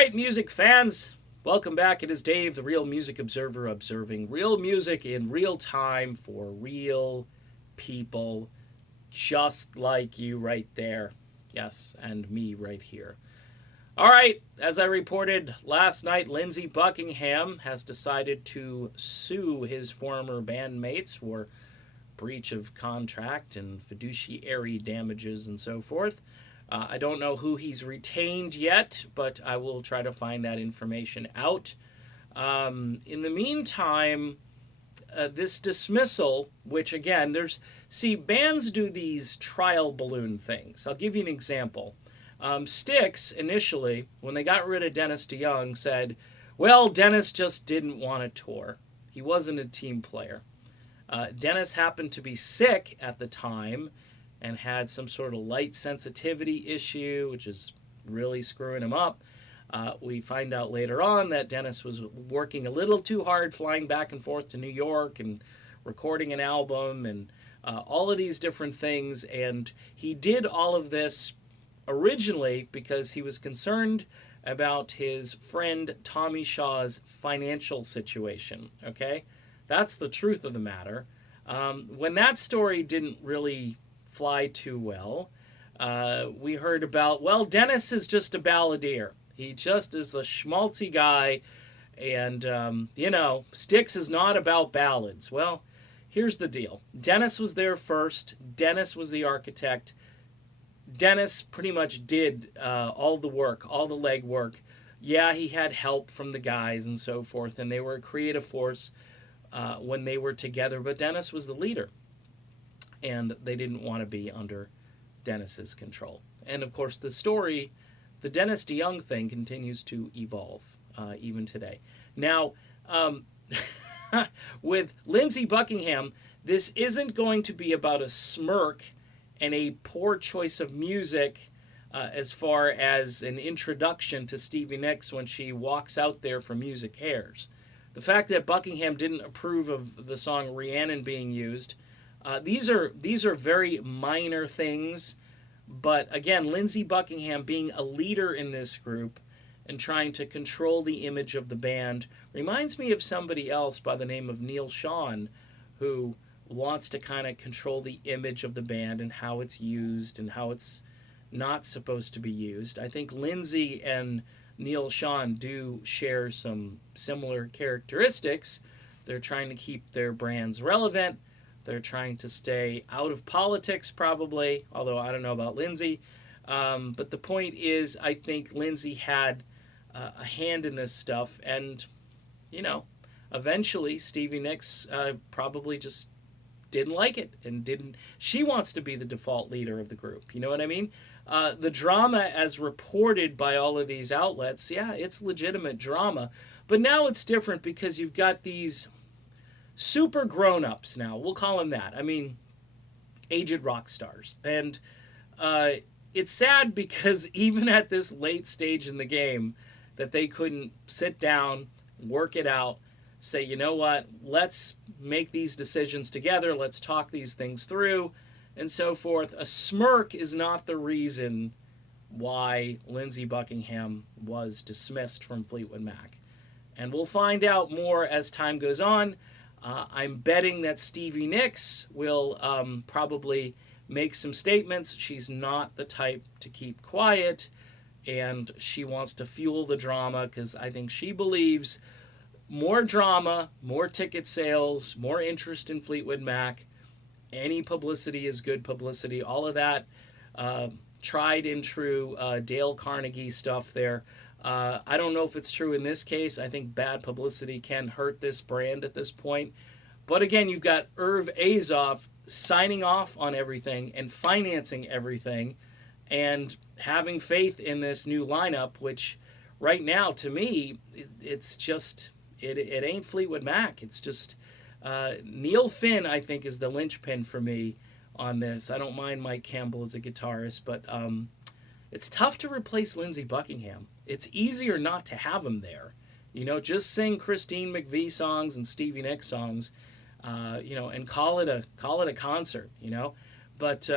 right, music fans. Welcome back. It is Dave, the Real Music Observer, observing real music in real time for real people just like you right there. Yes, and me right here. All right, as I reported last night, Lindsey Buckingham has decided to sue his former bandmates for breach of contract and fiduciary damages and so forth. I don't know who he's retained yet, but I will try to find that information out. In the meantime, this dismissal, which again, bands do these trial balloon things. I'll give you an example. Styx, initially, when they got rid of Dennis DeYoung, said, well, Dennis just didn't want to tour. He wasn't a team player. Dennis happened to be sick at the time and had some sort of light sensitivity issue, which is really screwing him up. We find out later on that Dennis was working a little too hard, flying back and forth to New York and recording an album and all of these different things. And he did all of this originally because he was concerned about his friend Tommy Shaw's financial situation, okay? That's the truth of the matter. When that story didn't really fly too well, we heard about, well, Dennis is just a balladeer. He just is a schmaltzy guy, and, Styx is not about ballads. Well, here's the deal. Dennis was there first. Dennis was the architect. Dennis pretty much did all the work, all the legwork. Yeah, he had help from the guys and so forth, and they were a creative force when they were together, but Dennis was the leader, and they didn't want to be under Dennis's control. And of course, the Dennis DeYoung thing continues to evolve even today. Now, with Lindsey Buckingham, this isn't going to be about a smirk and a poor choice of music as far as an introduction to Stevie Nicks when she walks out there for Music Hairs. The fact that Buckingham didn't approve of the song Rhiannon being used, these are very minor things. But again, Lindsey Buckingham being a leader in this group and trying to control the image of the band reminds me of somebody else by the name of Neil Sean, who wants to kind of control the image of the band and how it's used and how it's not supposed to be used. I think Lindsey and Neil Sean do share some similar characteristics. They're trying to keep their brands relevant. They're trying to stay out of politics, probably, although I don't know about Lindsey. But the point is, I think Lindsey had a hand in this stuff, and, eventually Stevie Nicks probably just didn't like it and didn't. She wants to be the default leader of the group. You know what I mean? The drama as reported by all of these outlets, yeah, it's legitimate drama. But now it's different because you've got these super grown-ups now. We'll call them that. I mean, aged rock stars. And it's sad because even at this late stage in the game that they couldn't sit down, work it out, say, you know what, let's make these decisions together, let's talk these things through, and so forth. A smirk is not the reason why Lindsey Buckingham was dismissed from Fleetwood Mac. And we'll find out more as time goes on. I'm betting that Stevie Nicks will probably make some statements. She's not the type to keep quiet, and she wants to fuel the drama because I think she believes more drama, more ticket sales, more interest in Fleetwood Mac. Any publicity is good publicity. All of that tried and true Dale Carnegie stuff there. I don't know if it's true in this case. I think bad publicity can hurt this brand at this point. But again, you've got Irv Azoff signing off on everything and financing everything and having faith in this new lineup, which right now, to me, it's just... It ain't Fleetwood Mac. It's just Neil Finn, I think, is the linchpin for me on this. I don't mind Mike Campbell as a guitarist, but it's tough to replace Lindsey Buckingham. It's easier not to have him there. Just sing Christine McVie songs and Stevie Nicks songs, and call it a concert, But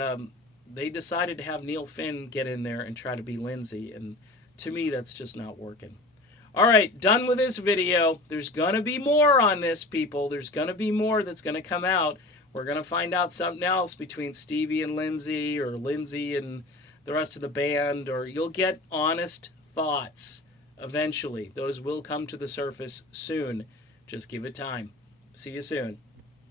they decided to have Neil Finn get in there and try to be Lindsey, and To me, that's just not working. All right, done with this video. There's going to be more on this, people. There's going to be more that's going to come out. We're going to find out something else between Stevie and Lindsey, or Lindsey and the rest of the band, or you'll get honest thoughts eventually. Those will come to the surface soon. Just give it time. See you soon.